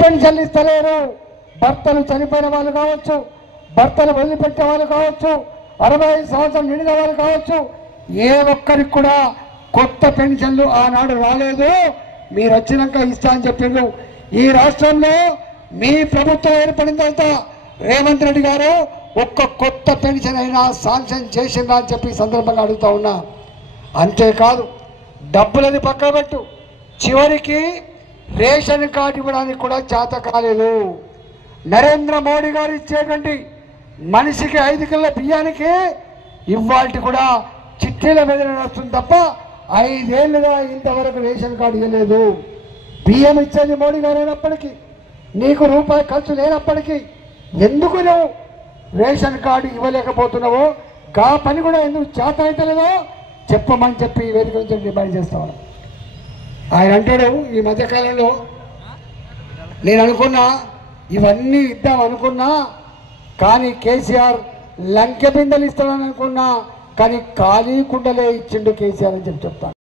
పెన్షన్లు ఇస్తలేరు. భర్తలు చనిపోయిన వాళ్ళు కావచ్చు, భర్తలు వదిలిపెట్టే వాళ్ళు కావచ్చు, 65 సంవత్సరం నిండిన వాళ్ళు కావచ్చు, ఏ ఒక్కరికి కూడా కొత్త పెన్షన్లు ఆనాడు రాలేదు. మీరు వచ్చినాక ఇస్తా అని చెప్పిండ్రు. ఈ రాష్ట్రంలో మీ ప్రభుత్వం ఏర్పడిన తర్వాత రేవంత్ రెడ్డి గారు ఒక్క కొత్త పెన్షన్ అయినా శాంక్షన్ చేసిందా అని చెప్పి సందర్భంగా అడుగుతా ఉన్నా. అంతేకాదు డబ్బులని పక్కన పెట్టు, చివరికి రేషన్ కార్డు ఇవ్వడానికి కూడా చేత కాలేదు. నరేంద్ర మోడీ గారు ఇచ్చేటువంటి మనిషికి 5 కిలోల బియ్యానికి ఇవాళ కూడా చిట్టీల మీద వస్తుంది తప్ప 5 ఏళ్లుగా ఇంతవరకు రేషన్ కార్డు ఇవ్వలేదు. బియ్యం ఇచ్చేది మోడీ గారు అయినప్పటికీ, నీకు రూపాయి ఖర్చు లేనప్పటికీ ఎందుకు నువ్వు రేషన్ కార్డు ఇవ్వలేకపోతున్నావో, గా పని కూడా ఎందుకు చేత అవుతలేదో చెప్పమని చెప్పి ఈ వేదిక నుంచి డిమాండ్ చేస్తా ఉన్నాం. ఆయన అంటాడు, ఈ మధ్యకాలంలో నేను అనుకున్నా ఇవన్నీ ఇద్దాం అనుకున్నా, కానీ కేసీఆర్ లంకె బిందెలు ఇస్తాడని అనుకున్నా, కానీ ఖాళీ కుండలే ఇచ్చిండు కేసీఆర్ అని చెప్తాను.